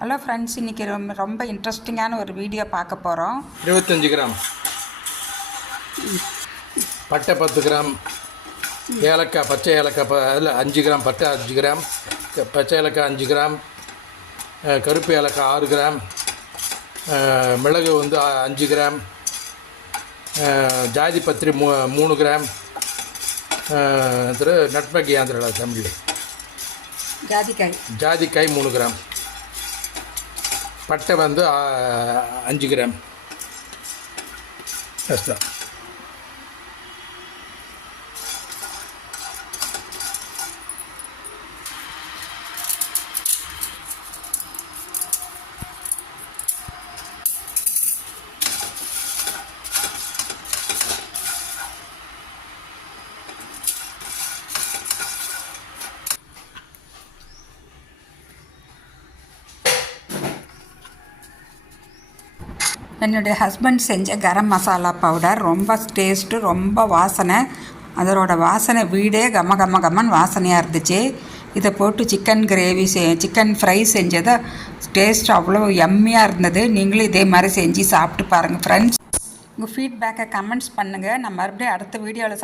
Hello friends, இன்றைக்கி ரொம்ப இன்ட்ரெஸ்டிங்கான ஒரு வீடியோ பார்க்க போகிறோம். 25 கிராம் பட்டை, 10 கிராம் ஏலக்காய், பச்சை ஏலக்காய் அதில் 5 கிராம் பட்டை, 5 கிராம் பச்சை ஏலக்காய், 5 கிராம் கருப்பு ஏலக்காய், 6 கிராம் மிளகு 5 கிராம் ஜாதி பத்திரி 3 கிராம் நட்மேக் ஆந்திரா தமிழ் ஜாதிக்காய் 3 கிராம் பட்டை 5 கிராம் தான். என்னுடைய ஹஸ்பண்ட் செஞ்ச கரம் மசாலா பவுடர் ரொம்ப டேஸ்ட்டு, ரொம்ப வாசனை. அதோட வாசனை வீடே கம்மன் வாசனையாக இருந்துச்சு. இதை போட்டு சிக்கன் கிரேவி சிக்கன் ஃப்ரை செஞ்சதை டேஸ்ட் அவ்வளோ யம்மியாக இருந்தது. நீங்களும் இதே மாதிரி செஞ்சு சாப்பிட்டு பாருங்கள் ஃப்ரெண்ட்ஸ். உங்கள் ஃபீட்பேக்கை கமெண்ட்ஸ் பண்ணுங்கள். நான் மறுபடியும் அடுத்த வீடியோவில்